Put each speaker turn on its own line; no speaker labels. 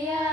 yeah,